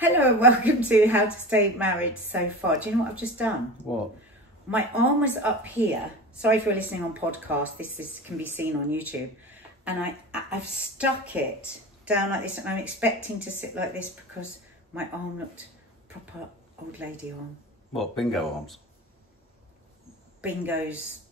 Hello and welcome to How to Stay Married So Far. Do you know what I've just done? What? My arm was up here. Sorry if you're listening on podcast. This can be seen on YouTube. And I've stuck it down like this, and I'm expecting to sit like this because my arm looked proper old lady arm. What, bingo arms? Bingos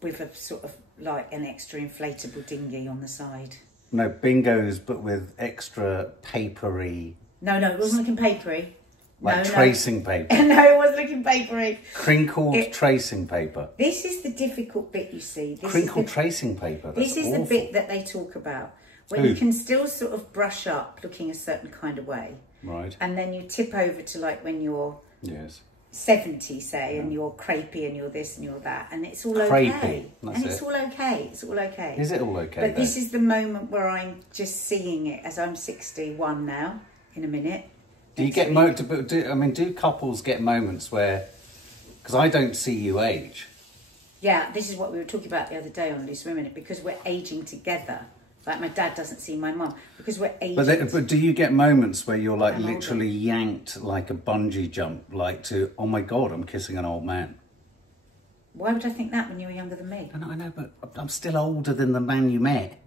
with a sort of like an extra inflatable dinghy on the side. No, bingos, but with extra papery... No, it wasn't looking papery. Like tracing paper. No, it wasn't looking papery. Crinkled tracing paper. This is the difficult bit, you see. Crinkled tracing paper. This is the bit that they talk about. When you can still sort of brush up looking a certain kind of way. Right. And then you tip over to like when you're 70, say, and you're crepey and you're this and you're that. And it's all okay. It's all okay. It's all okay. Is it all okay? But this is the moment where I'm just seeing it as I'm 61 now, in a minute. Do you get do couples get moments where, because I don't see you age. Yeah, this is what we were talking about the other day on Loose Women, because we're aging together. Like my dad doesn't see my mum because we're aging. But do you get moments where you're like literally yanked like a bungee jump, like to, oh my God, I'm kissing an old man? Why would I think that when you were younger than me? I know, but I'm still older than the man you met.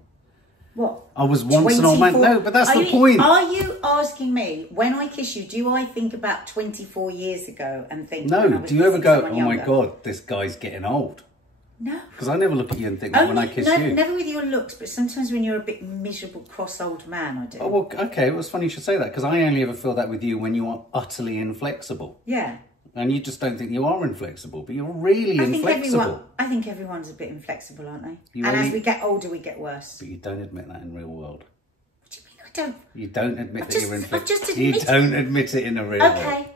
What? I was once an old man. No, but that's the point. Are you asking me, when I kiss you, do I think about 24 years ago and think... No, do you ever go, oh my God, this guy's getting old? No. Because I never look at you and think that when I kiss you. Never with your looks, but sometimes when you're a bit miserable, cross old man, I do. Oh, well, okay, it was funny you should say that, because I only ever feel that with you when you are utterly inflexible. Yeah. And you just don't think you are inflexible, but you're really inflexible. I think everyone's a bit inflexible, aren't they? As we get older, we get worse. But you don't admit that in real world. What do you mean I don't? You don't admit that you're inflexible. I've just admitted. You don't admit it in a real world.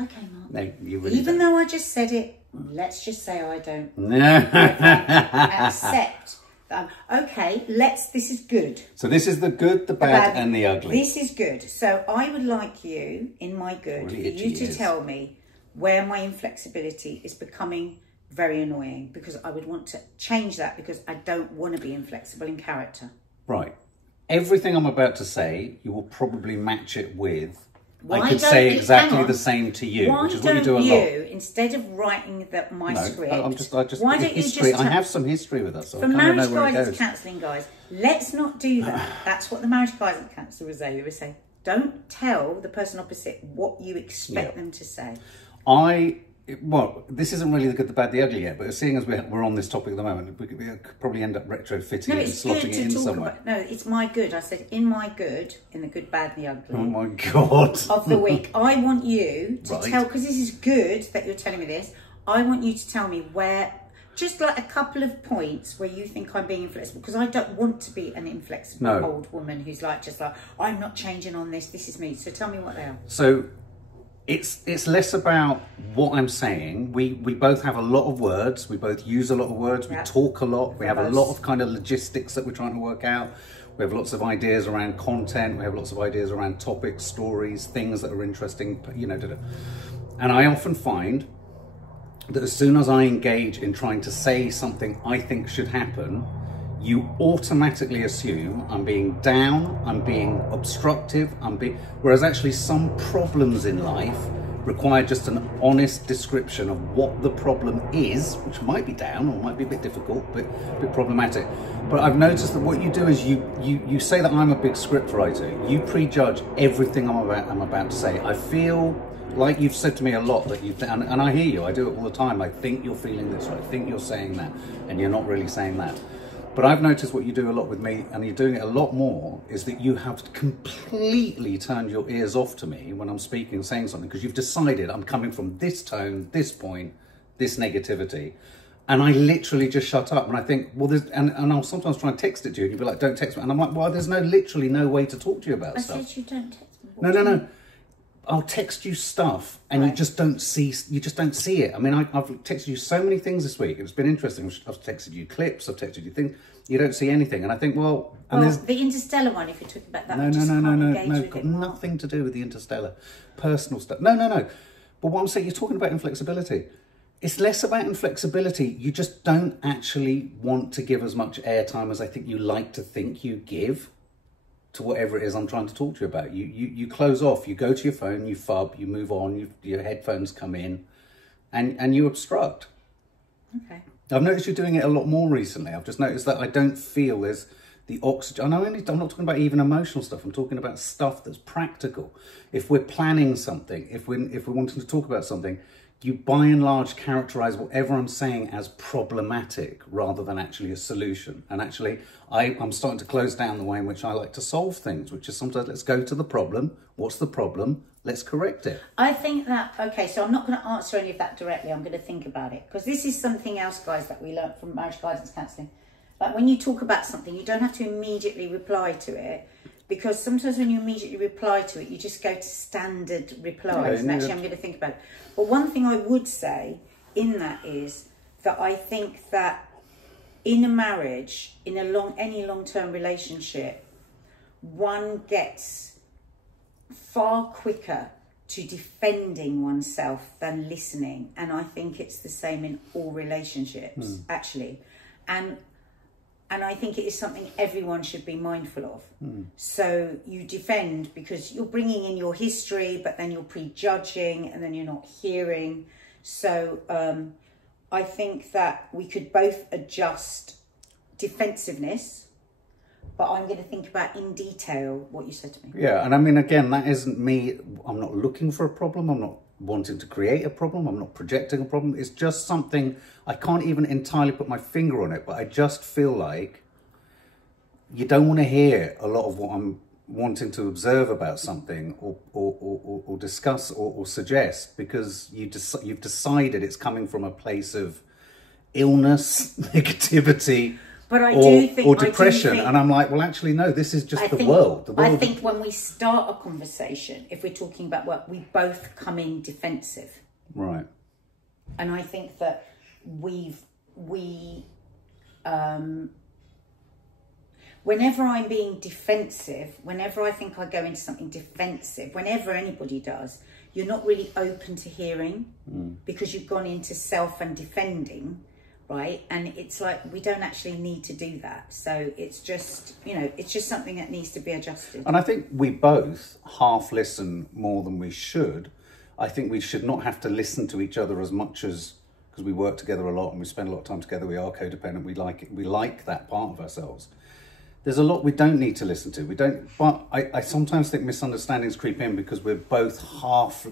Okay, Mark. No, you really Even though I just said it, let's just say I don't. Accept that. Okay, this is good. So this is the good, the bad, and the ugly. This is good. So I would like you, in my good, for you to tell me where my inflexibility is becoming very annoying, because I would want to change that, because I don't want to be inflexible in character. Right. Everything I'm about to say, you will probably match it with... I could say exactly the same to you, which is what you do a lot. Instead of writing my script, why don't you just I have some history with us, so for marriage guidance counselling, guys, let's not do that. That's what the marriage guidance counsellor was saying. They would say, don't tell the person opposite what you expect them to say. Well, this isn't really the good, the bad, the ugly yet, but seeing as we're on this topic at the moment, we could probably end up retrofitting it and slotting it in somewhere. No, it's my good. I said in my good, in the good, bad and the ugly. Oh my God. Of the week. I want you to tell, because this is good that you're telling me this, I want you to tell me where, just like a couple of points where you think I'm being inflexible, because I don't want to be an inflexible old woman who's just like, I'm not changing on this, this is me. So tell me what they are. So... It's less about what I'm saying. We both have a lot of words. We both use a lot of words. We talk a lot. We have a lot of kind of logistics that we're trying to work out. We have lots of ideas around content. We have lots of ideas around topics, stories, things that are interesting, And I often find that as soon as I engage in trying to say something I think should happen, you automatically assume I'm being down, I'm being obstructive, whereas actually some problems in life require just an honest description of what the problem is, which might be down or might be a bit difficult, but a bit problematic. But I've noticed that what you do is you say that I'm a big script writer. You prejudge everything I'm about to say. I feel like you've said to me a lot that and I hear you, I do it all the time. I think you're feeling this, or I think you're saying that, and you're not really saying that. But I've noticed what you do a lot with me, and you're doing it a lot more, is that you have completely turned your ears off to me when I'm speaking and saying something, because you've decided I'm coming from this tone, this point, this negativity. And I literally just shut up, and I think, well, and I'll sometimes try and text it to you, and you'll be like, don't text me. And I'm like, well, there's literally no way to talk to you about stuff. I said you don't text me. No. I'll text you stuff and you just don't see it. I mean, I've texted you so many things this week. It's been interesting. I've texted you clips, I've texted you things. You don't see anything. And I think, well, there's the Interstellar one, if you're talking about that. No, got nothing to do with the Interstellar. Personal stuff. No. But what I'm saying, you're talking about inflexibility. It's less about inflexibility. You just don't actually want to give as much airtime as I think you like to think you give. to whatever it is I'm trying to talk to you about. You close off, you go to your phone, you fub, you move on, your headphones come in, and you obstruct. Okay. I've noticed you're doing it a lot more recently. I've just noticed that I don't feel there's the oxygen. I'm not talking about even emotional stuff. I'm talking about stuff that's practical. If we're planning something, if we're wanting to talk about something, you by and large characterize whatever I'm saying as problematic rather than actually a solution. And actually, I'm starting to close down the way in which I like to solve things, which is sometimes let's go to the problem. What's the problem? Let's correct it. I think that, okay, so I'm not going to answer any of that directly. I'm going to think about it. Because this is something else, guys, that we learned from marriage guidance counselling. Like when you talk about something, you don't have to immediately reply to it. Because sometimes when you immediately reply to it, you just go to standard replies. And actually, I'm going to think about it. But one thing I would say in that is that I think that in a marriage, in any long-term relationship, one gets far quicker to defending oneself than listening. And I think it's the same in all relationships, actually. And I think it is something everyone should be mindful of. So you defend because you're bringing in your history, but then you're prejudging and then you're not hearing. So I think that we could both adjust defensiveness, but I'm going to think about in detail what you said to me. Yeah, and I mean, again, that isn't me. I'm not looking for a problem. I'm not wanting to create a problem. I'm not projecting a problem. It's just something, I can't even entirely put my finger on it, but I just feel like you don't want to hear a lot of what I'm wanting to observe about something or discuss or suggest, because you've decided it's coming from a place of illness, negativity, or depression. And I'm like, well, actually, no, this is just the world. I think when we start a conversation, if we're talking about work, we both come in defensive. Right. And I think that whenever I'm being defensive, whenever I think I go into something defensive, whenever anybody does, you're not really open to hearing because you've gone into self and defending, right? And it's like, we don't actually need to do that. So it's just, it's just something that needs to be adjusted. And I think we both half listen more than we should. I think we should not have to listen to each other as much as, because we work together a lot and we spend a lot of time together, we are codependent, we like it, we like that part of ourselves. There's a lot we don't need to listen to. But I sometimes think misunderstandings creep in because we're both half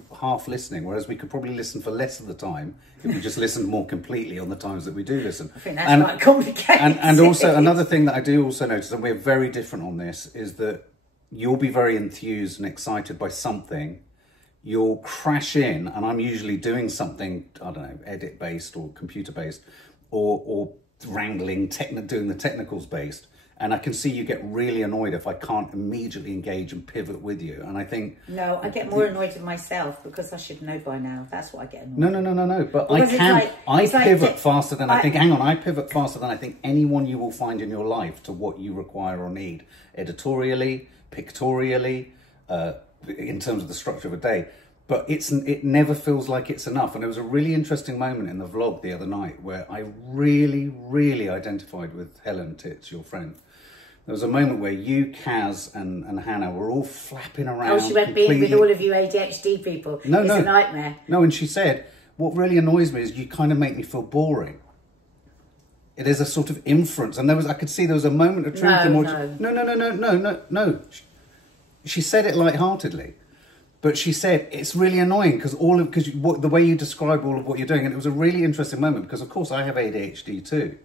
listening, whereas we could probably listen for less of the time if we just listened more completely on the times that we do listen. I think that's quite complicated. And also another thing that I do also notice, and we're very different on this, is that you'll be very enthused and excited by something. You'll crash in, and I'm usually doing something, I don't know, edit based or computer based, or wrangling, doing the technicals based. And I can see you get really annoyed if I can't immediately engage and pivot with you. And I think... No, I get more annoyed with myself because I should know by now. That's what I get annoyed. No. But because I pivot faster than I think... Hang on, I pivot faster than I think anyone you will find in your life to what you require or need. Editorially, pictorially, in terms of the structure of a day. But it never feels like it's enough. And there was a really interesting moment in the vlog the other night where I really, really identified with Helen Tits, your friend. There was a moment where you, Kaz, and Hannah were all flapping around. Oh, she went being with all of you ADHD people. It's a nightmare. No, and she said, what really annoys me is you kind of make me feel boring. It is a sort of inference. And I could see there was a moment of truth in what... No. She said it lightheartedly. But she said, it's really annoying because the way you describe all of what you're doing, and it was a really interesting moment because, of course, I have ADHD too.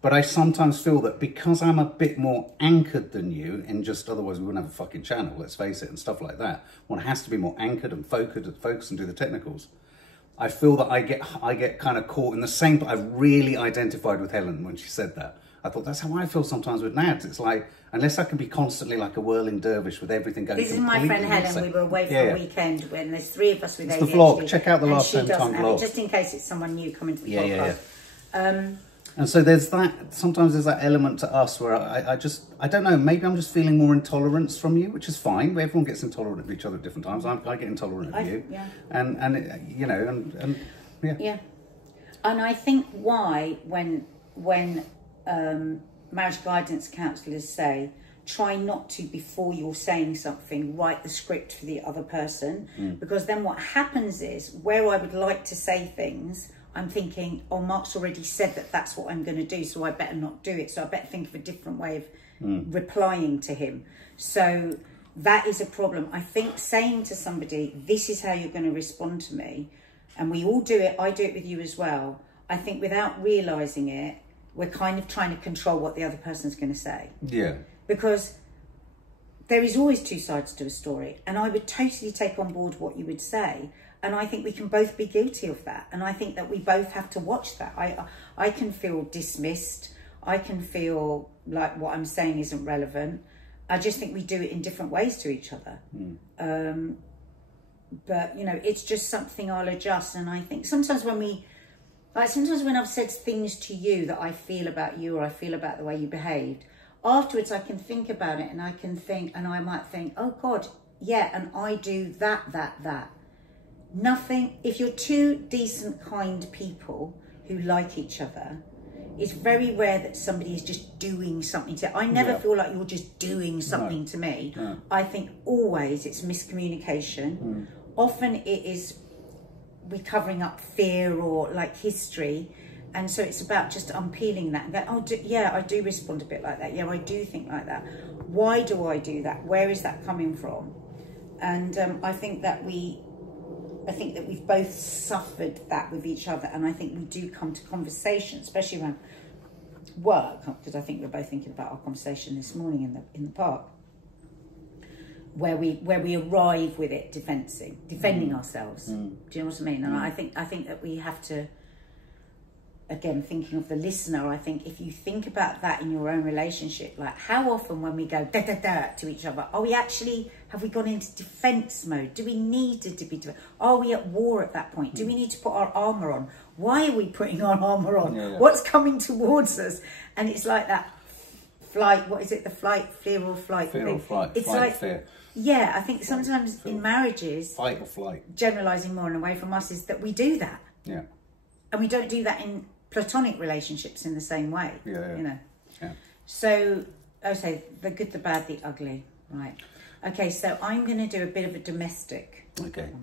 But I sometimes feel that because I'm a bit more anchored than you, in just otherwise we wouldn't have a fucking channel, let's face it, and stuff like that. One has to be more anchored and focused and do the technicals. I feel that I get kind of caught in the same, but I've really identified with Helen when she said that. I thought that's how I feel sometimes with Nads. It's like, unless I can be constantly like a whirling dervish with everything going. This is my friend Helen. We were away for a weekend when there's three of us with ADHD. It's the vlog. Check out the last 10 time vlog. Just in case it's someone new coming to the podcast. Yeah. And so there's that. Sometimes there's that element to us where I don't know. Maybe I'm just feeling more intolerance from you, which is fine. Everyone gets intolerant of each other at different times. I get intolerant of you. Yeah. And yeah. Yeah. And I think why when marriage guidance counsellors say try not to, before you're saying something, write the script for the other person. Because then what happens is, where I would like to say things, I'm thinking, oh, Mark's already said that that's what I'm going to do, so I better not do it. So I better think of a different way of replying to him. So that is a problem. I think saying to somebody, this is how you're going to respond to me, and we all do it, I do it with you as well. I think without realising it, we're kind of trying to control what the other person's going to say. Yeah. Because there is always two sides to a story, and I would totally take on board what you would say. And I think we can both be guilty of that. And I think that we both have to watch that. I can feel dismissed. I can feel like what I'm saying isn't relevant. I just think we do it in different ways to each other. But, you know, it's just something I'll adjust. And I think sometimes when I've said things to you that I feel about you, or I feel about the way you behaved, afterwards I can think about it, and I might think, oh God, yeah, and I do that. Nothing, if you're two decent, kind people who like each other, it's very rare that somebody is just doing something to you. I never feel like you're just doing something to me. I think always it's miscommunication. Often it is we're covering up fear or like history. And so it's about just unpeeling that and go, oh, yeah, I do respond a bit like that. Yeah, I do think like that. Why do I do that? Where is that coming from? And I think that we've both suffered that with each other, and I think we do come to conversation, especially around work, because I think we're both thinking about our conversation this morning in the park, where we arrive with it defending ourselves. Do you know what I mean? And I think that we have to, again, thinking of the listener, I think if you think about that in your own relationship, like how often when we go da-da-da to each other, have we gone into defence mode? Do we need to be, are we at war at that point? Do we need to put our armour on? Why are we putting our armour on? What's coming towards us? And it's like that flight, what is it? The flight, fear or flight? Fear or flight, it's flight, like, fear. Yeah, I think sometimes in marriages, fight or flight, generalising more and away from us, is that we do that. Yeah. And we don't do that in platonic relationships in the same way. Yeah. You know. Yeah. So, I say the good, the bad, the ugly. Right. Okay, so I'm going to do a bit of a domestic one with you.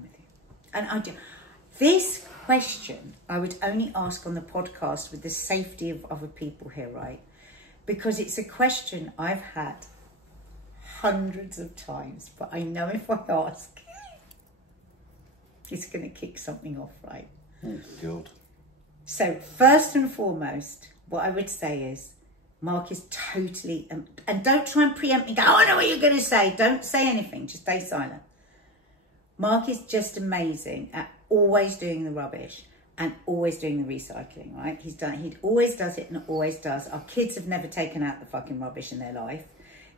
And this question I would only ask on the podcast with the safety of other people here, right? Because it's a question I've had hundreds of times, but I know if I ask, it's going to kick something off, right? Oh, God. So, first and foremost, what I would say is, Mark is totally, and don't try and preempt me, go, oh, I know what you're going to say. Don't say anything, just stay silent. Mark is just amazing at always doing the rubbish and always doing the recycling, right? He always does it and always does. Our kids have never taken out the fucking rubbish in their life.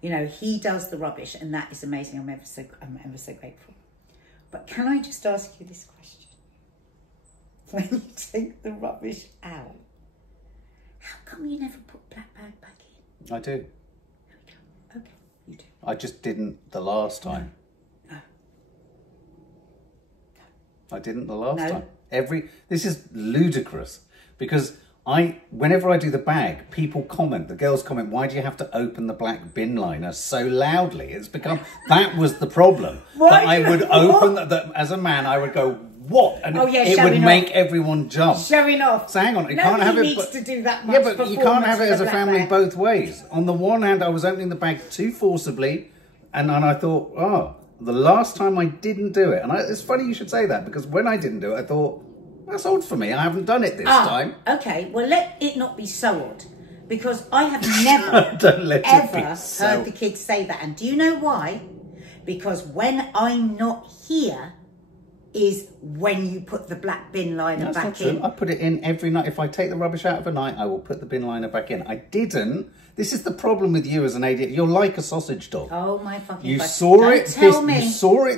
You know, he does the rubbish, and that is amazing. I'm ever so grateful. But can I just ask you this question? When you take the rubbish out, how come you never put black bag back in? I do. Okay, you do. I just didn't the last time. No. I didn't the last time. This is ludicrous, because whenever I do the bag, people comment, the girls comment, why do you have to open the black bin liner so loudly? It's become, that was the problem. That I would open, that as a man, I would go, what? And it would make everyone jump. Showing off. So hang on, you can't have it. Needs to do that much. Yeah, but you can't have it as a family both ways. On the one hand, I was opening the bag too forcibly, and then I thought, oh, the last time I didn't do it. And it's funny you should say that, because when I didn't do it, I thought, that's odd for me. I haven't done it this time. Okay, well, let it not be so odd, because I have never ever heard the kids say that. And do you know why? Because when I'm not here is when you put the black bin liner back in. I put it in every night. If I take the rubbish out of a night, I will put the bin liner back in. I didn't. This is the problem with you as an idiot. You're like a sausage dog. Oh my fucking! You saw it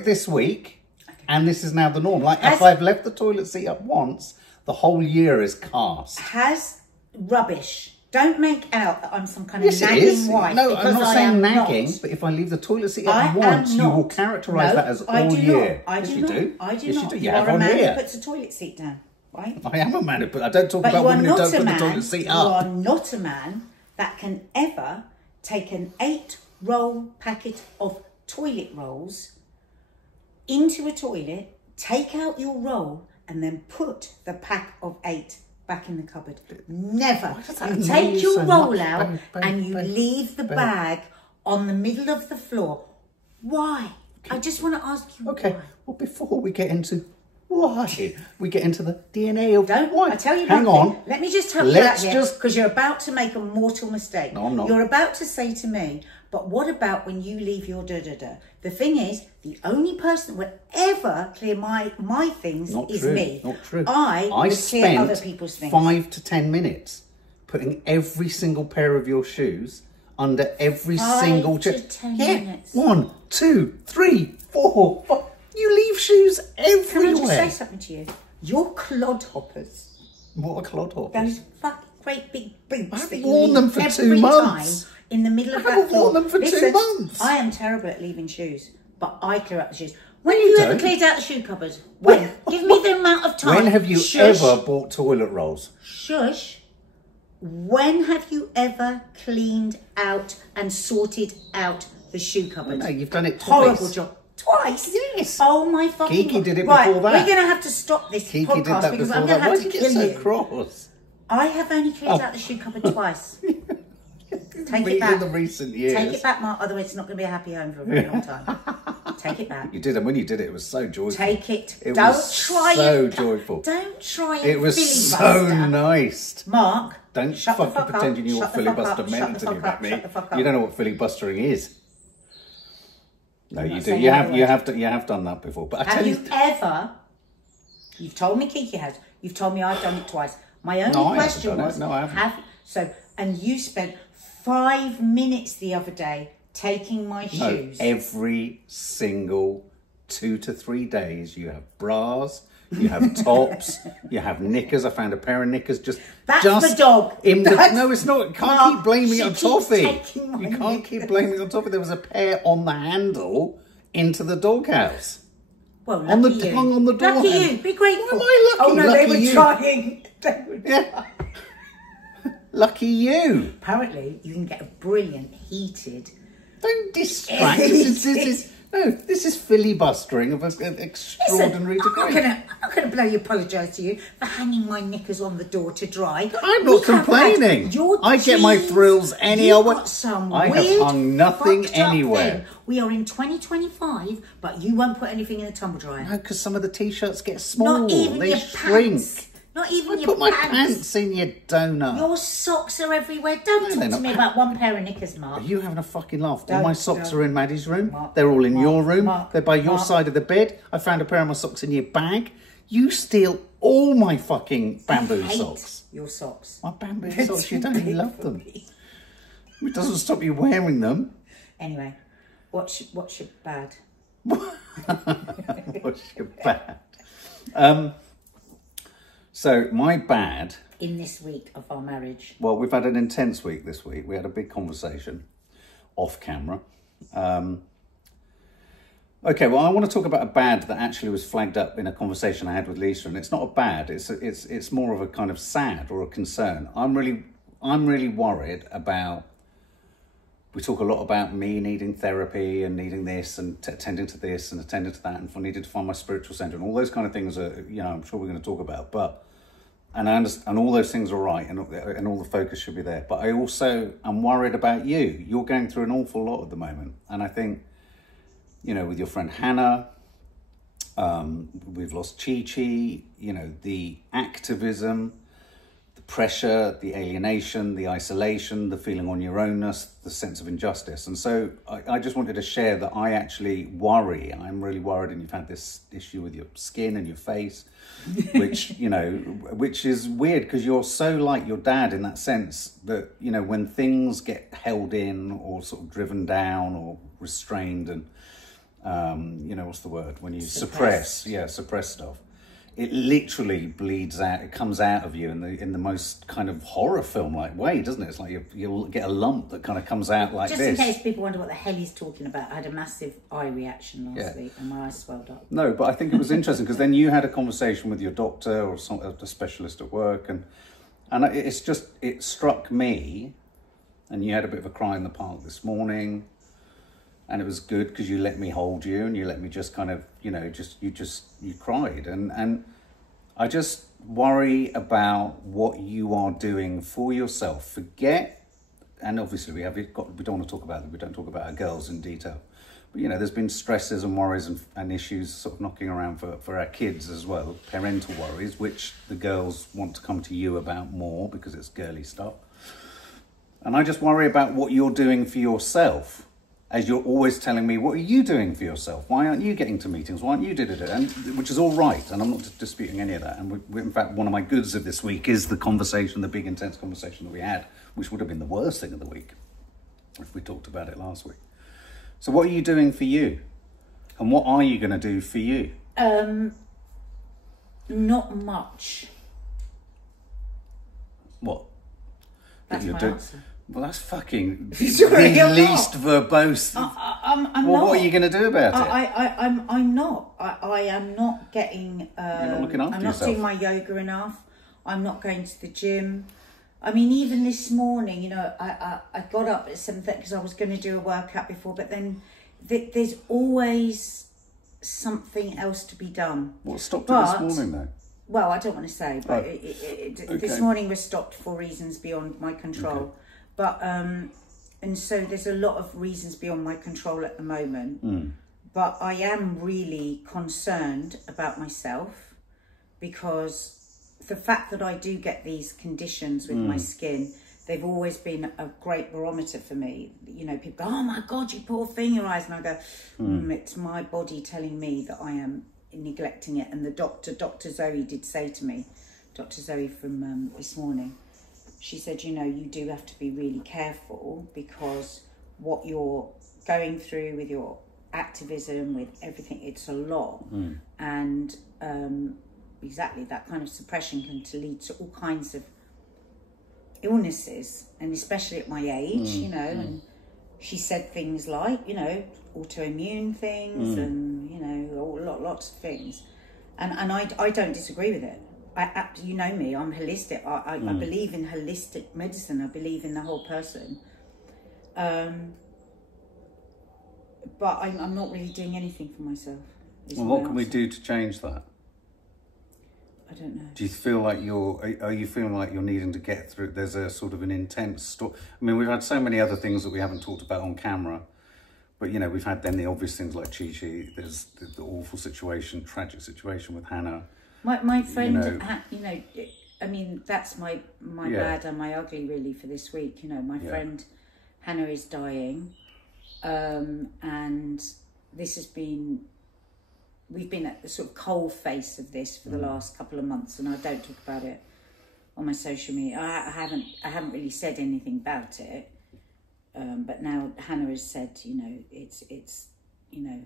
this week, and this is now the norm. Like, if I've left the toilet seat up once, the whole year is cast. Has rubbish. Don't make out that I'm some kind of nagging wife. No, I'm not saying nagging, but if I leave the toilet seat up once, you will characterise that as all year. I do not. Yes, you do. You are a man who puts a toilet seat down, right? I am a man who puts. I don't talk about women who don't put the toilet seat up. You are not a man that can ever take an 8 roll packet of toilet rolls into a toilet, take out your roll, and then put the pack of 8 back in the cupboard. Never. You take your roll out and you leave the bag on the middle of the floor. Why? I just want to ask you why. Well, before we get into why, we get into the DNA of why. I tell you Hang on. Let me just help you out here, because you're about to make a mortal mistake. No, I'm not. You're about to say to me, but what about when you leave your da-da-da? The thing is, the only person that would ever clear my things is me. Not true. I would clear other people's things. 5 to 10 minutes putting every single pair of your shoes under every single chair. 5 to 10 minutes. 1, 2, 3, 4, 5. You leave shoes everywhere. Can I just say something to you? You're clodhoppers. What are clodhoppers? Those fucking great big boots that you worn them leave for every 2 months. time in the middle of I haven't worn them for 2 months. I am terrible at leaving shoes, but I clear out the shoes. When have you ever cleared out the shoe cupboard? When? Give me the amount of time. When have you ever bought toilet rolls? Shush. When have you ever cleaned out and sorted out the shoe cupboard? No, you've done it twice. Horrible job. Twice? Yes. Oh my fucking Kiki did it right, before that. We're going to have to stop this Kiki podcast did that because before I'm going to have to Why kill do you you. get so cross? I have only cleared out the shoe cupboard twice. Take it back. In the recent years. Take it back, Mark. Otherwise, it's not going to be a happy home for a very long time. Take it back. You did, and when you did it, it was so joyful. Take it. It Don't was try so it. joyful. Don't try it. It was so nice. Mark, Don't shut the fucking fuck pretend up. you knew what Shut the fuck filibuster up. meant Shut the until you fuck met up. me. Shut the fuck up. You don't know what filibustering is. No, I'm you not do. saying You otherwise. have done that before. But I tell Have you, you ever? You've told me Kiki has. You've told me I've done it twice. My only No, I haven't question done it. was, No, I haven't. and you spent 5 minutes the other day taking my shoes. Every single 2 to 3 days, you have bras, you have tops, you have knickers. I found a pair of knickers just the dog. No, it's not. You can't keep blaming it on she keeps Toffee. taking my You can't keep knickers. blaming it on Toffee. There was a pair on the handle into the doghouse. Well, On the lucky you. tongue on the door Lucky handle. you. Be grateful. Why am I lucky? Oh no, Lucky they were you. trying. Yeah. Lucky you. Apparently, you can get a brilliant heated. Don't distract. This is filibustering of an extraordinary degree. I'm not going to bloody apologise to you for hanging my knickers on the door to dry. I'm not complaining. I get my thrills any old way. I have hung nothing anywhere. We are in 2025, but you won't put anything in the tumble dryer. No, because some of the t-shirts get small. Not even they your shrink. pants. Not even I your put my pants. pants in your donut. Your socks are everywhere. Don't they're talk to not. me about one pair of knickers, Mark. Are you having a fucking laugh? All Don't, my socks don't. are in Maddie's room. Mark, They're all in Mark, your room. Mark, They're by your Mark. side of the bed. I found a pair of my socks in your bag. You steal all my fucking bamboo I hate socks. your socks. My bamboo They're socks, you too don't big love for them. me. It doesn't stop you wearing them. Anyway, what's your bad? What's your bad? So my bad. In this week of our marriage. Well, we've had an intense week this week. We had a big conversation off camera. Okay, well, I want to talk about a bad that actually was flagged up in a conversation I had with Lisa, and it's not a bad. It's more of a kind of sad or a concern. I'm really worried about. We talk a lot about me needing therapy and needing this and attending to this and attending to that, and I needed to find my spiritual center and all those kind of things are, I'm sure we're going to talk about. But and I understand, and all those things are right, and all the focus should be there. But I also am worried about you. You're going through an awful lot at the moment, and I think, with your friend Hannah, we've lost Chi-Chi. The activism, the pressure, the alienation, the isolation, the feeling on your ownness, the sense of injustice. And so I just wanted to share that I actually worry. I'm really worried, and you've had this issue with your skin and your face, which, which is weird because you're so like your dad in that sense that, when things get held in or sort of driven down or restrained and, what's the word? When you suppress stuff. It literally bleeds out. It comes out of you in the most kind of horror film like way, doesn't it? It's like you'll get a lump that kind of comes out like Just this. in case people wonder what the hell he's talking about, I had a massive eye reaction last week and my eyes swelled up. No, but I think it was interesting because then you had a conversation with your doctor or a specialist at work, and it struck me, and you had a bit of a cry in the park this morning. and it was good because you let me hold you and you let me just kind of, you know, you cried. And I just worry about what you are doing for yourself. Forget, and obviously we don't want to talk about that. We don't talk about our girls in detail. But, you know, there's been stresses and worries and issues sort of knocking around for our kids as well, parental worries, which the girls want to come to you about more because it's girly stuff. And I just worry about what you're doing for yourself, as you're always telling me, what are you doing for yourself? Why aren't you getting to meetings? Why aren't you doing it? And which is all right, and I'm not disputing any of that. And in fact, one of my goods of this week is the conversation, the big intense conversation that we had, which would have been the worst thing of the week if we talked about it last week. So what are you doing for you? And what are you going to do for you? Not much. What? That's my answer. Well, that's fucking Sorry, the least verbose. I'm well, not. What are you going to do about it? I'm not. I am not getting... You're not looking after I'm not yourself. doing my yoga enough. I'm not going to the gym. I mean, even this morning, you know, I got up at 7:30 because I was going to do a workout before, but then there's always something else to be done. What stopped it this morning, though? Well, I don't want to say, but okay. This morning was stopped for reasons beyond my control. Okay. But, and so there's a lot of reasons beyond my control at the moment. But I am really concerned about myself because the fact that I do get these conditions with my skin, they've always been a great barometer for me. You know, people go, oh my God, you poor thing, your eyes. And I go, it's my body telling me that I am neglecting it. And the Dr. Zoe did say to me, Dr. Zoe from this morning, she said, you know, you do have to be really careful because what you're going through with your activism, with everything, it's a lot. And exactly that kind of suppression can lead to all kinds of illnesses, and especially at my age, you know. And she said things like, you know, autoimmune things and, you know, lots of things. And I don't disagree with it. You know me, I'm holistic. I believe in holistic medicine. I believe in the whole person. But I'm not really doing anything for myself. Well, what can we do to change that? I don't know. Do you feel like are you feeling like you're needing to get through? There's a sort of an intense story. I mean, we've had so many other things that we haven't talked about on camera. But, you know, we've had then the obvious things like Chi-Chi. There's the awful situation, tragic situation with Hannah. My friend, you know, I mean, that's my bad and my ugly really for this week. You know, my friend Hannah is dying, and this has been, we've been at the sort of cold face of this for the last couple of months, and I don't talk about it on my social media. I haven't really said anything about it, but now Hannah has said, you know, it's you know,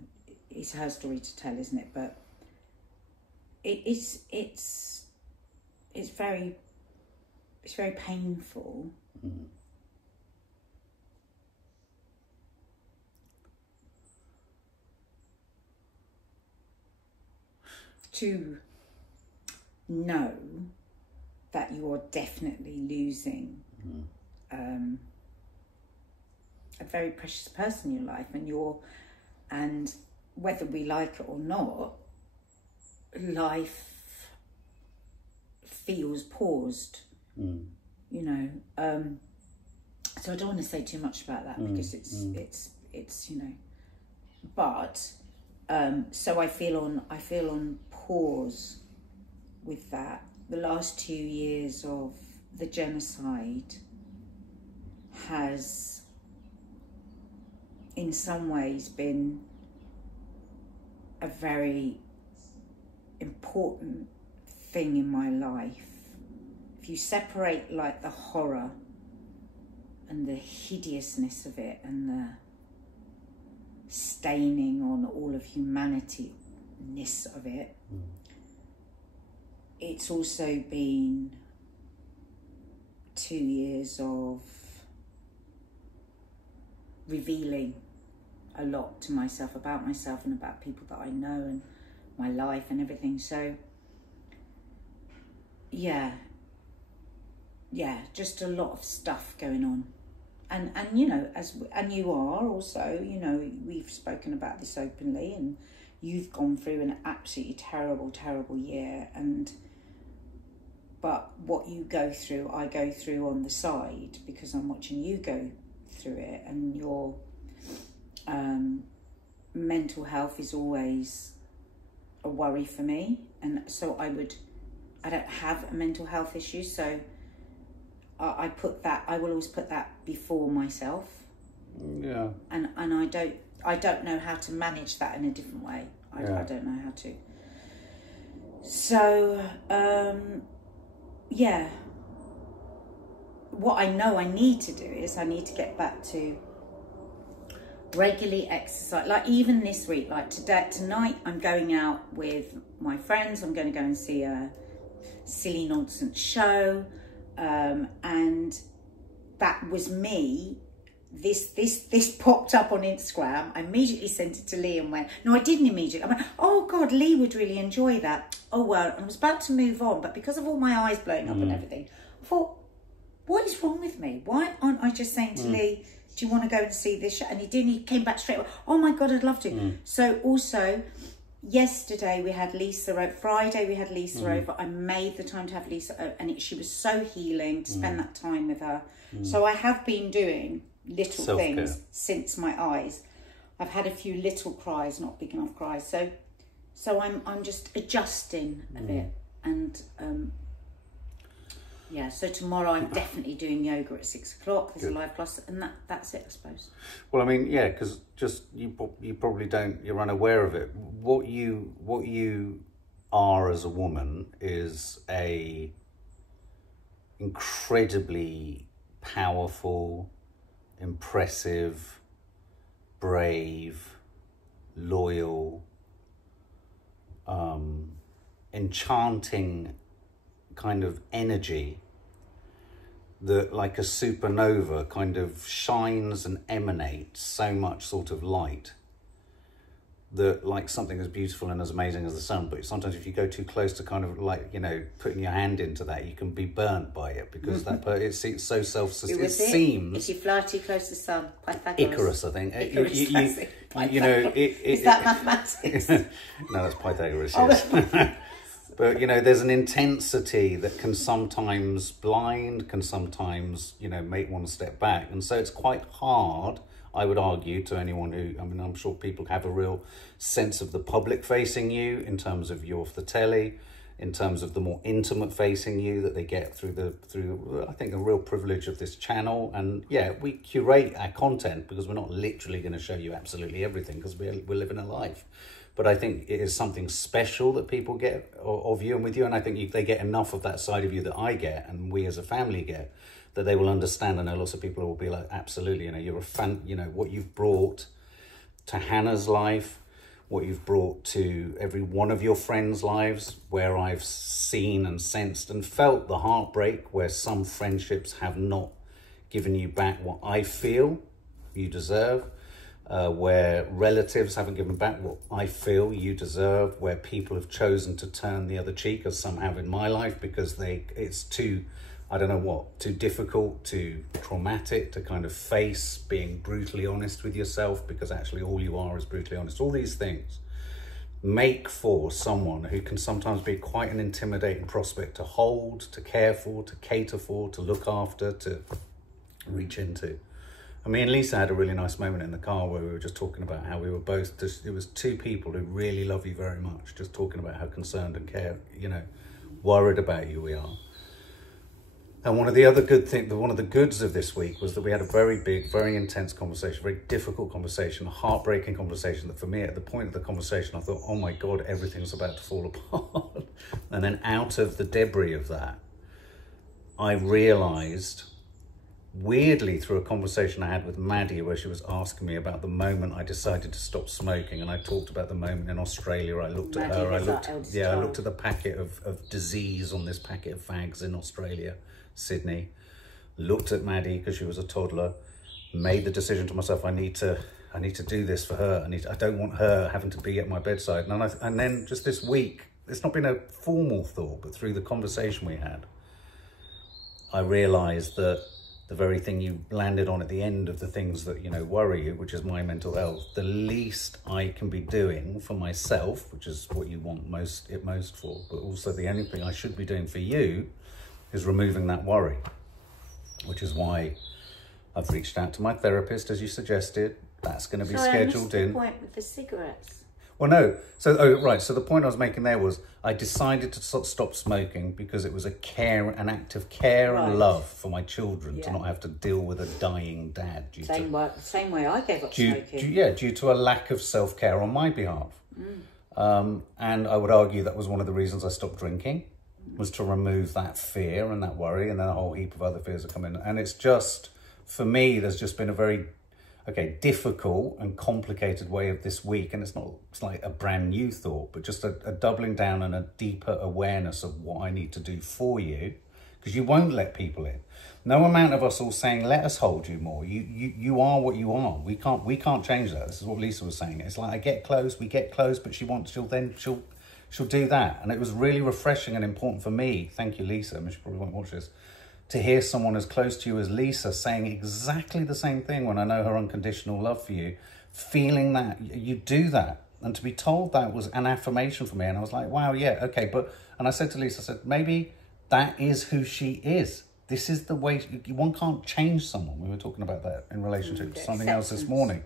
it's her story to tell, isn't it? But it's very painful. To know that you are definitely losing a very precious person in your life, and whether we like it or not, life feels paused, you know. So I don't want to say too much about that because it's you know, but so I feel on pause with that. The last 2 years of the genocide has in some ways been a very important thing in my life. If you separate like the horror and the hideousness of it and the staining on all of humanity-ness of it, it's also been 2 years of revealing a lot to myself about myself and about people that I know and my life and everything. So yeah, just a lot of stuff going on. and you know, and you are also, you know, we've spoken about this openly, and you've gone through an absolutely terrible year, but what you go through, I go through on the side because I'm watching you go through it, and your mental health is always a worry for me, and so I don't have a mental health issue, so I will always put that before myself. Yeah. And I don't know how to manage that in a different way. I don't know how to. So, yeah. What I know I need to do is I need to get back to regularly exercise. Like even this week, like tonight, I'm going out with my friends. I'm going to go and see a silly nonsense show. And that was me. This popped up on Instagram. I immediately sent it to Lee and went, no, I didn't immediately. I went, oh God, Lee would really enjoy that. Oh well, and I was about to move on, but because of all my eyes blowing up and everything, I thought, what is wrong with me? Why aren't I just saying to Lee, do you want to go and see this show? And he didn't. He came back straight away. Oh my God, I'd love to. So also, yesterday we had Lisa over. Friday we had Lisa over. I made the time to have Lisa over, and she was so healing to spend that time with her. So I have been doing little self-care things since my eyes. I've had a few little cries, not big enough cries. So I'm just adjusting a bit, and yeah. So tomorrow I'm definitely doing yoga at 6 o'clock. There's a live class, and that's it, I suppose. Well, I mean, yeah, because just you probably don't, you're unaware of it. What you are as a woman is a incredibly powerful, impressive, brave, loyal, enchanting kind of energy that, like a supernova, kind of shines and emanates so much sort of light that, like something as beautiful and as amazing as the sun, but sometimes if you go too close to kind of like, you know, putting your hand into that, you can be burnt by it, because it's so self-sustaining. It seems if you fly too close to the sun, Pythagoras. Icarus, I think. Icarus, you know, is that mathematics? No, that's Pythagoras. Yes. But you know, there's an intensity that can sometimes blind, can sometimes, you know, make one step back, and so it's quite hard, I would argue, to anyone who, I mean, I'm sure people have a real sense of the public facing you in terms of you off the telly, in terms of the more intimate facing you that they get through I think, a real privilege of this channel. And yeah, we curate our content because we're not literally going to show you absolutely everything, because we're living a life. But I think it is something special that people get of you and with you. And I think they get enough of that side of you that I get and we as a family get, that they will understand. And lots of people will be like, absolutely, you know, you're a fan, you know, what you've brought to Hannah's life, what you've brought to every one of your friends' lives, where I've seen and sensed and felt the heartbreak, where some friendships have not given you back what I feel you deserve, where relatives haven't given back what I feel you deserve, where people have chosen to turn the other cheek, as some have in my life, because it's too, I don't know what, too difficult, too traumatic to kind of face being brutally honest with yourself, because actually all you are is brutally honest. All these things make for someone who can sometimes be quite an intimidating prospect to hold, to care for, to cater for, to look after, to reach into. And me and Lisa had a really nice moment in the car where we were just talking about how we were both just, it was two people who really love you very much, just talking about how concerned and worried about you we are. And one of the other one of the goods of this week was that we had a very big, very intense conversation, very difficult conversation, a heartbreaking conversation that for me, at the point of the conversation, I thought, oh my God, everything's about to fall apart. And then out of the debris of that, I realised, weirdly, through a conversation I had with Nadia, where she was asking me about the moment I decided to stop smoking, and I talked about the moment in Australia. I looked at her, I looked at the packet of disease on this packet of fags in Australia, Sydney, looked at Maddie because she was a toddler, made the decision to myself, I need to do this for her. I don't want her having to be at my bedside. And then just this week, it's not been a formal thought, but through the conversation we had, I realised that the very thing you landed on at the end of the things that, you know, worry you, which is my mental health, the least I can be doing for myself, which is what you want most for, but also the only thing I should be doing for you is removing that worry, which is why I've reached out to my therapist, as you suggested. That's going to be scheduled in. The point with the cigarettes. Well, no. So, right. So the point I was making there was I decided to stop smoking because it was an act of care and love for my children to not have to deal with a dying dad. Same way I gave up smoking. Due to a lack of self-care on my behalf. And I would argue that was one of the reasons I stopped drinking, was to remove that fear and that worry, and then a whole heap of other fears that come in. And it's just, for me, there's just been a very difficult and complicated way of this week, and it's like a brand new thought, but just a doubling down and a deeper awareness of what I need to do for you, because you won't let people in. No amount of us all saying, let us hold you more. You are what you are. We can't change that. This is what Lisa was saying. It's like, we get close, but she'll do that. And it was really refreshing and important for me. Thank you, Lisa. I mean, she probably won't watch this. To hear someone as close to you as Lisa saying exactly the same thing when I know her unconditional love for you, feeling that you do that. And to be told that was an affirmation for me. And I was like, wow, yeah, okay. And I said to Lisa, I said, maybe that is who she is. This is the way, one can't change someone. We were talking about that in relation to something else this morning.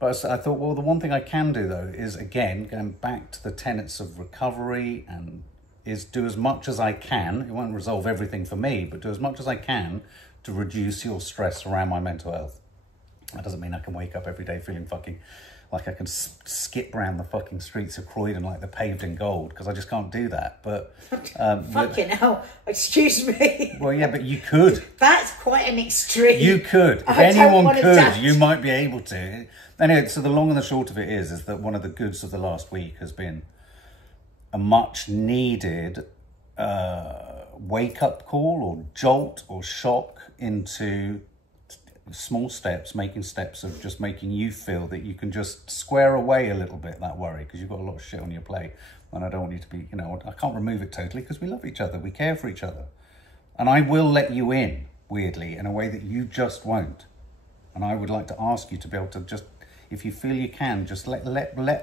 But I thought, well, the one thing I can do, though, is, again, going back to the tenets of recovery and is do as much as I can. It won't resolve everything for me, but do as much as I can to reduce your stress around my mental health. That doesn't mean I can wake up every day feeling fucking like I can skip around the fucking streets of Croydon like they're paved in gold, because I just can't do that. But fucking hell, excuse me. Well, yeah, but you could. That's quite an extreme. You could. If anyone could, you might be able to. Anyway, so the long and the short of it is that one of the goods of the last week has been a much needed wake-up call or jolt or shock into small steps, making steps of just making you feel that you can just square away a little bit that worry, because you've got a lot of shit on your plate. And I don't want you to be, you know, I can't remove it totally because we love each other, we care for each other. And I will let you in, weirdly, in a way that you just won't. And I would like to ask you to be able to just, if you feel you can, just let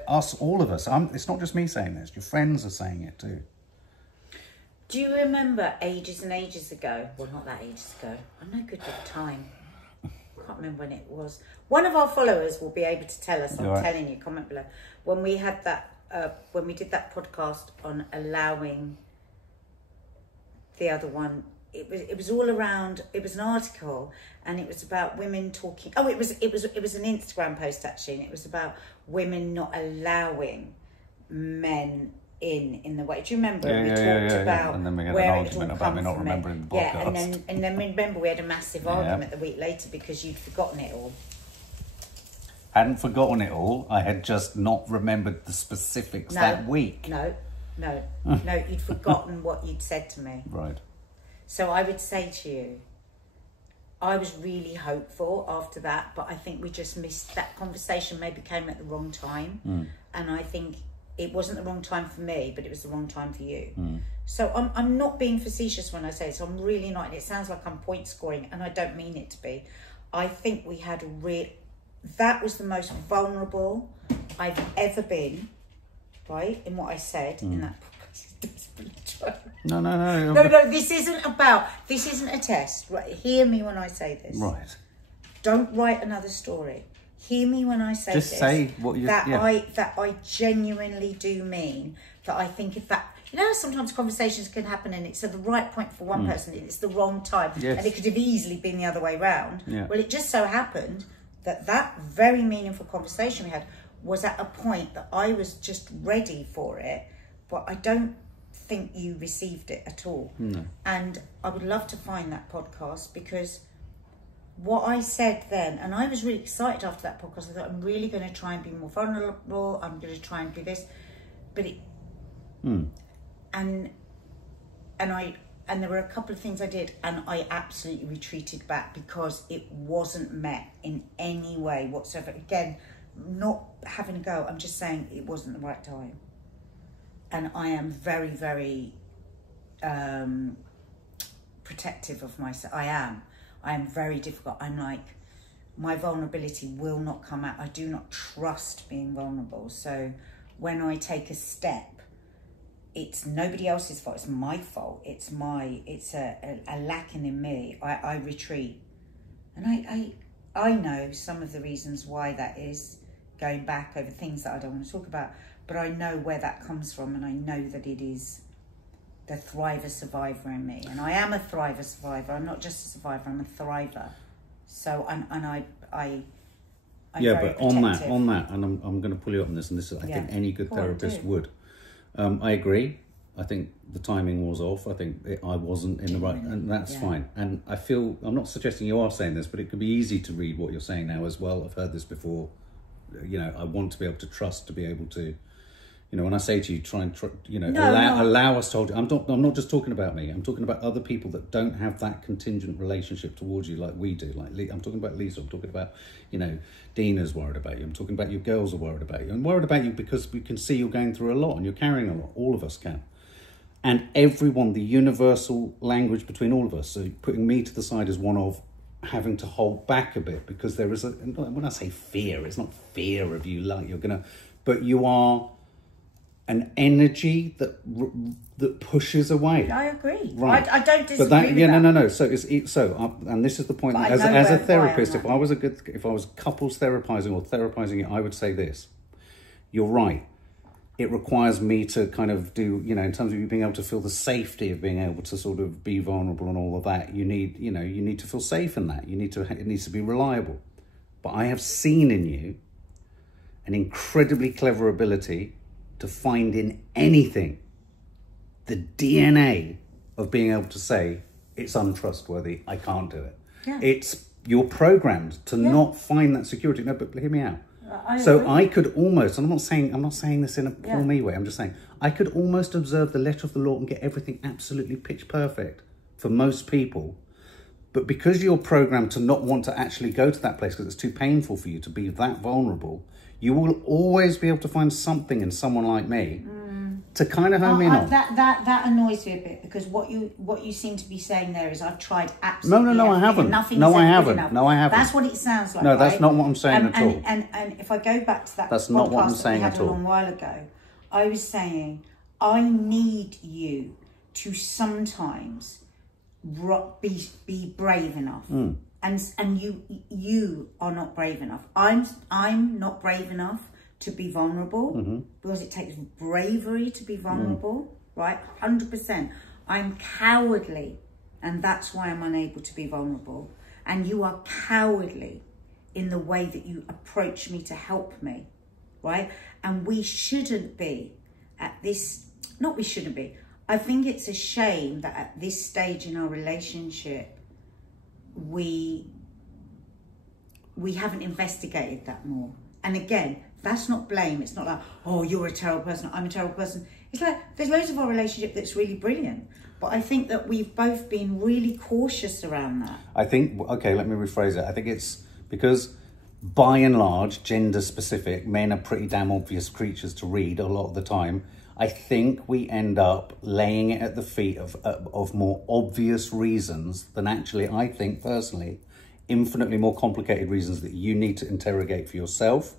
us, all of us, it's not just me saying this, your friends are saying it too. Do you remember ages and ages ago, well, not that ages ago, I'm no good with time, I can't remember when it was. One of our followers will be able to tell us, I'm telling you, comment below, when we had that, when we did that podcast on allowing the other one, it was all around, it was an article and it was about women talking, it was an Instagram post actually, and it was about women not allowing men in the way. Do you remember? We talked about and then we had where an argument about me not remembering the podcast. Yeah, and then remember we had a massive argument the week later because you'd forgotten it all. Hadn't forgotten it all, I had just not remembered the specifics that week. No, you'd forgotten what you'd said to me. Right. So I would say to you, I was really hopeful after that, but I think we just missed that conversation, maybe came at the wrong time. And I think it wasn't the wrong time for me, but it was the wrong time for you. So I'm not being facetious when I say this. I'm really not. And it sounds like I'm point scoring, and I don't mean it to be. I think we had that was the most vulnerable I've ever been, right, in what I said in that podcast. No, this isn't a test. Right? Hear me when I say this. Right. Don't write another story. Hear me when I say this. Just say what you... That I genuinely do mean that I think if that... You know, sometimes conversations can happen and it's at the right point for one person and it's the wrong time. Yes. And it could have easily been the other way round. Yeah. Well, it just so happened that very meaningful conversation we had was at a point that I was just ready for it, but I don't think you received it at all. No. And I would love to find that podcast, because what I said then, and I was really excited after that podcast, I thought I'm really going to try and be more vulnerable, I'm going to try and do this, but it and there were a couple of things I did and I absolutely retreated back because it wasn't met in any way whatsoever. Again, not having a go, I'm just saying it wasn't the right time. And I am very, very protective of myself. I am. I am very difficult. I'm like, my vulnerability will not come out. I do not trust being vulnerable. So when I take a step, it's nobody else's fault. It's my fault. It's a lacking in me. I retreat. And I know some of the reasons why that is, going back over things that I don't want to talk about, but I know where that comes from, and I know that it is the thriver survivor in me. And I am a thriver survivor. I'm not just a survivor, I'm a thriver. So I'm yeah, very but on protective. that, and I'm going to pull you up on this, and this is, I think any good therapist would. I agree. I think the timing was off. I think I wasn't in the right, and that's fine. And I feel, I'm not suggesting you are saying this, but it could be easy to read what you're saying now as well. I've heard this before. You know, I want to be able to trust, to be able to, you know, when I say to you, try and, you know, allow us to hold it. I'm not just talking about me. I'm talking about other people that don't have that contingent relationship towards you like we do. Like I'm talking about Lisa. I'm talking about, you know, Dina's worried about you. I'm talking about your girls are worried about you. And worried about you because we can see you're going through a lot and you're carrying a lot. All of us can. And everyone, the universal language between all of us, so putting me to the side is one of having to hold back a bit, because there is when I say fear, it's not fear of you like you're going to, but you are an energy that pushes away. I agree. Right. I don't disagree but that, with yeah, that. No. So and this is the point. As a therapist, if I was couples therapizing or therapizing it, I would say this. You're right. It requires me to kind of do, you know, in terms of you being able to feel the safety of being able to sort of be vulnerable and all of that. You need to feel safe in that. It needs to be reliable. But I have seen in you an incredibly clever ability to find in anything the DNA of being able to say, it's untrustworthy, I can't do it. Yeah. You're programmed to not find that security. No, but hear me out. I could almost, and I'm not saying this in a poor me way, I'm just saying, I could almost observe the letter of the law and get everything absolutely pitch perfect for most people. But because you're programmed to not want to actually go to that place because it's too painful for you to be that vulnerable, you will always be able to find something in someone like me to kind of home in on. That annoys me a bit, because what you seem to be saying there is, I've tried absolutely No, I haven't. No, I haven't. No, I haven't. That's what it sounds like. No, that's not what I'm saying at all. And if I go back to that that's not what I'm saying that we had at all. a long while ago, I was saying, I need you to sometimes be brave enough. And you are not brave enough. I'm not brave enough to be vulnerable, because it takes bravery to be vulnerable, right? 100%. I'm cowardly, and that's why I'm unable to be vulnerable. And you are cowardly in the way that you approach me to help me, right? And we shouldn't be at this, not we shouldn't be. I think it's a shame that at this stage in our relationship, we haven't investigated that more. And again, that's not blame. It's not like, oh, you're a terrible person, I'm a terrible person. It's like, there's loads of our relationship that's really brilliant. But I think that we've both been really cautious around that. I think, okay, let me rephrase it. I think it's because, by and large, gender specific, men are pretty damn obvious creatures to read a lot of the time. I think we end up laying it at the feet of more obvious reasons than actually, I think personally, infinitely more complicated reasons that you need to interrogate for yourself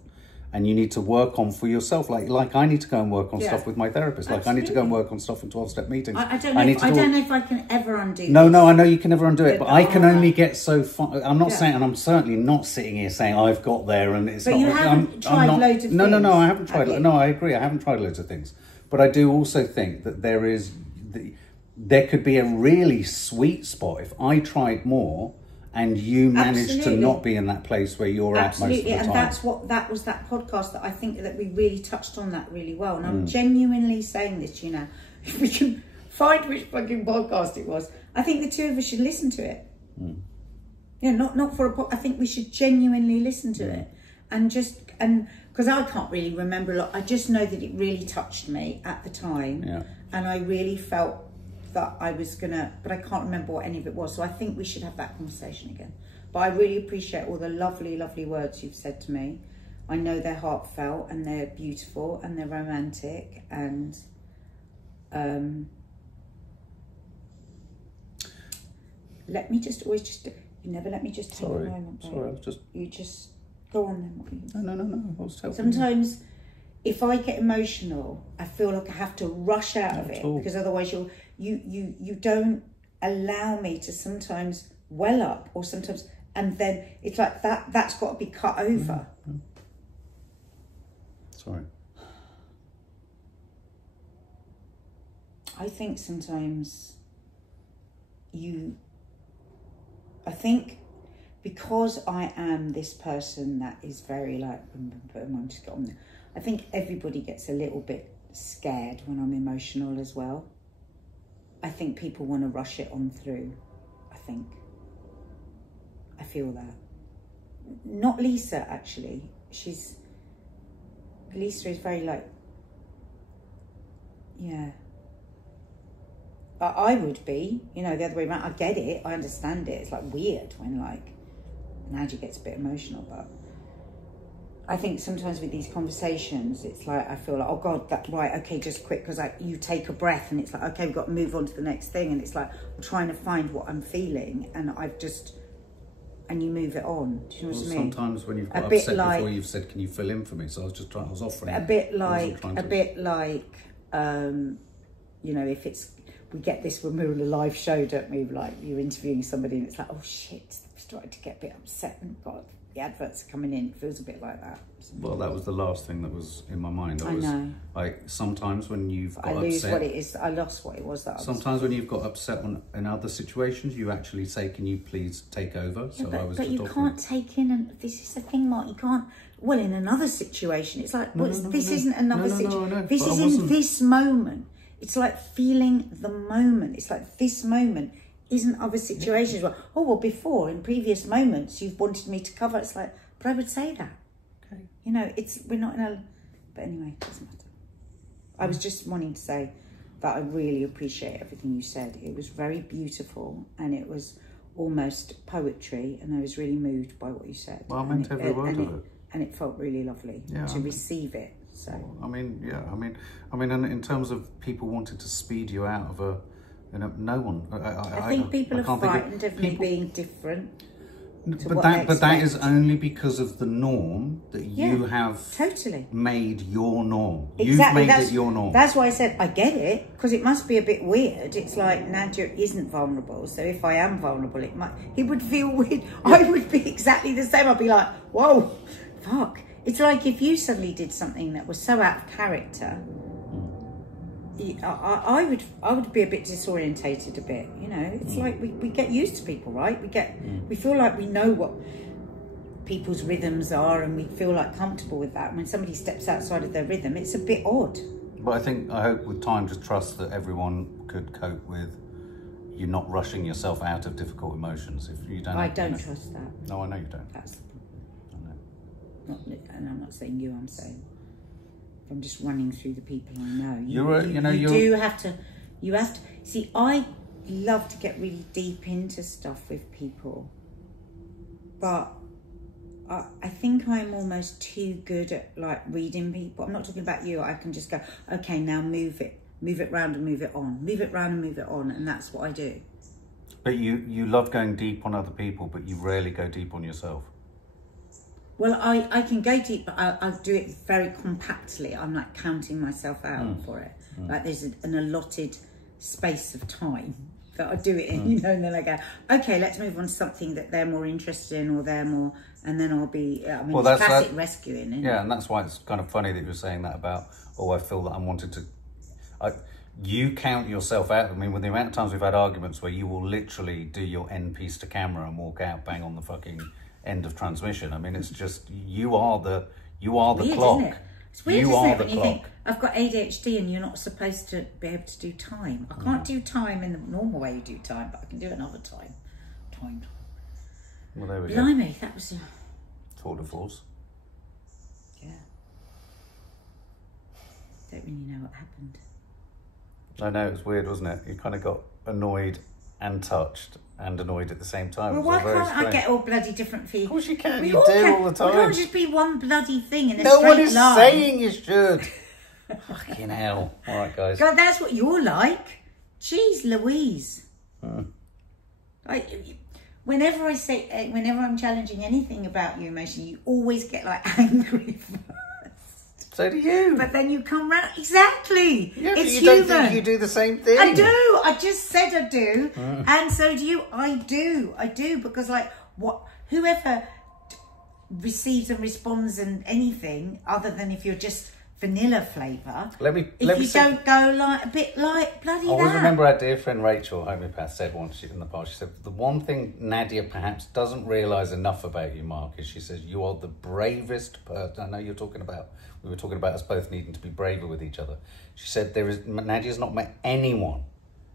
and you need to work on for yourself. Like I need to go and work on stuff with my therapist. Like I need to go and work on stuff in 12-step meetings. I don't know if I can ever undo No, I know you can never undo it, but I can only get so far. I'm not saying, and I'm certainly not sitting here saying I've got there and it's but not. You haven't tried loads of things. No, I haven't tried. No, I agree. I haven't tried loads of things. But I do also think that there could be a really sweet spot if I tried more and you managed to not be in that place where you're at most of the time. And that was that podcast that I think that we really touched on that really well. And I'm genuinely saying this, you know, if we can find which fucking podcast it was, I think the two of us should listen to it. Yeah, not for a podcast. I think we should genuinely listen to it, and because I can't really remember a lot. I just know that it really touched me at the time, and I really felt that I was but I can't remember what any of it was. So I think we should have that conversation again. But I really appreciate all the lovely, lovely words you've said to me. I know they're heartfelt and they're beautiful and they're romantic, and let me just always You never let me just take a moment, babe. Sorry, I was just... You just go on then. No. I was helping Sometimes, if I get emotional, I feel like I have to rush out of it because otherwise you don't allow me to sometimes well up or sometimes, and then it's like that's got to be cut over. Sorry. I think sometimes I think because I am this person that is very like, I think everybody gets a little bit scared when I'm emotional as well. I think people want to rush it on through. I feel that. Not Lisa, actually. Lisa is very like, yeah. I would be, the other way around. I get it. I understand it. It's like weird when like Nadia gets a bit emotional, but I think sometimes with these conversations, it's like I feel like, oh God, okay, just quick, because like you take a breath and it's like, okay, we've got to move on to the next thing, and it's like I'm trying to find what I'm feeling, and you move it on. Do you know what I mean? Sometimes when you've got upset before, you've said, "Can you fill in for me?" So I was offering. A bit like, if it's. We get this when we're on a live show, don't we? Like you're interviewing somebody and it's like, oh shit, I'm starting to get a bit upset and God, the adverts are coming in. It feels a bit like that. Well, that was the last thing that was in my mind. I know. Like sometimes when you've got upset, I lost what it was that. Sometimes when you've got upset in other situations, you actually say, "Can you please take over?" Yeah, but you can't take in, and this is the thing, Mark. You can't. Well, in another situation, it's like, this isn't another situation. This is in this moment. It's like feeling the moment. It's like this moment isn't other situations. Well, before, in previous moments, you've wanted me to cover. It's like, but I would say that. Okay. We're not in a... But anyway, it doesn't matter. I was just wanting to say that I really appreciate everything you said. It was very beautiful and it was almost poetry, and I was really moved by what you said. Well, I meant every word of it. And it felt really lovely to receive it. So in terms of people wanting to speed you out of no one. I think people are frightened of me being different. But that is only because of the norm that you have made your norm. Exactly. You've made it your norm. That's why I said I get it, because it must be a bit weird. It's like Nadia isn't vulnerable, so if I am vulnerable, it would feel weird. Yeah. I would be exactly the same. I'd be like, whoa, fuck. It's like if you suddenly did something that was so out of character, I would be a bit disorientated a bit, It's like we get used to people, right? We feel like we know what people's rhythms are, and we feel like comfortable with that. When somebody steps outside of their rhythm, it's a bit odd. But I hope with time, just trust that everyone could cope with you not rushing yourself out of difficult emotions. If you don't, I don't trust that. No, I know you don't. That's the problem. And I'm not saying you. I'm saying I'm just running through the people I know. You have to. See, I love to get really deep into stuff with people, but I think I'm almost too good at like reading people. I'm not talking about you. I can just go, okay, now move it round and move it on, move it round and move it on, and that's what I do. But you love going deep on other people, but you rarely go deep on yourself. Well, I can go deep, but I'll do it very compactly. I'm like counting myself out for it. Like there's an allotted space of time that I do it in, and then I go, okay, let's move on to something that they're more interested in, or they're more, and then I'll be, it's classic rescuing, isn't it? And that's why it's kind of funny that you're saying that about, I feel that I'm wanted to, you count yourself out. I mean, with the amount of times we've had arguments where you will literally do your end piece to camera and walk out, bang on the fucking end of transmission. I mean, it's just you are the clock. Isn't it? It's weird, isn't it, when you think I've got ADHD and you're not supposed to be able to do time. I can't do time in the normal way you do time, but I can do another time. Well, there we go. Blimey, that was tour de force. Yeah. Don't really know what happened. I know, it was weird, wasn't it? You kind of got annoyed and touched and annoyed at the same time. Well, why can't I get all bloody different feelings? Of course you can. You do all the time. We can't just be one bloody thing in a straight line. No one is saying you should. Fucking hell. All right, guys. God, that's what you're like. Jeez Louise. whenever I'm challenging anything about you emotionally, you always get like angry first. So do you. But then you come round. Exactly. Yeah, it's you human. don't think you do the same thing. I do. I just said I do. And so do you. I do. Because like whoever receives and responds and anything other than if you're just vanilla flavour. If you don't go like a bit like bloody I always remember our dear friend Rachel, homeopath, said once in the past, she said, the one thing Nadia perhaps doesn't realise enough about you, Mark, is she says, you are the bravest person. I know we were talking about us both needing to be braver with each other. She said, Nadia's not met anyone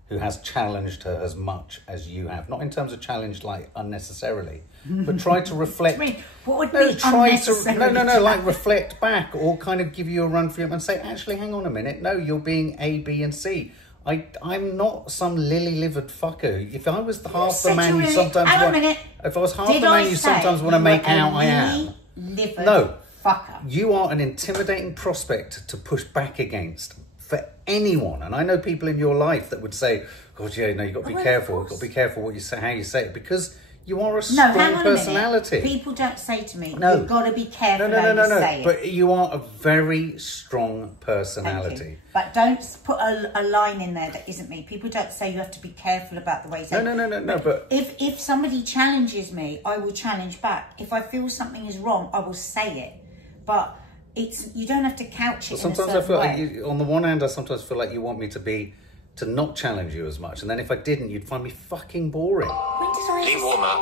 who has challenged her as much as you have. Not in terms of challenged like unnecessarily, but try to reflect. What would be unnecessary? No, like reflect back or kind of give you a run for you and say, actually, hang on a minute. No, you're being A, B and C. I'm not some lily-livered fucker. If I was half the man you sometimes want... If I was half the man you sometimes want to make out, I am. No. Fucker. You are an intimidating prospect to push back against for anyone. And I know people in your life that would say, God, yeah, no, you've got to be careful. You've got to be careful what you say, how you say it, because you are a strong personality. People don't say to me, you've got to be careful how you say it. But you are a very strong personality. Thank you. But don't put a line in there that isn't me. People don't say you have to be careful about the way you say it. No, but... If somebody challenges me, I will challenge back. If I feel something is wrong, I will say it. But... you don't have to couch it. Sometimes I feel like on the one hand, I sometimes feel like you want me to not challenge you as much, and then if I didn't, you'd find me fucking boring. When did I? Warm up.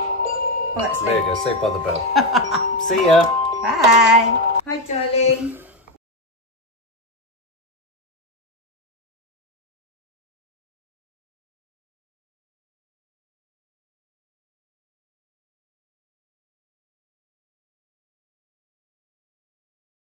Well, there you go. Saved by the bell. See ya. Bye. Hi, darling.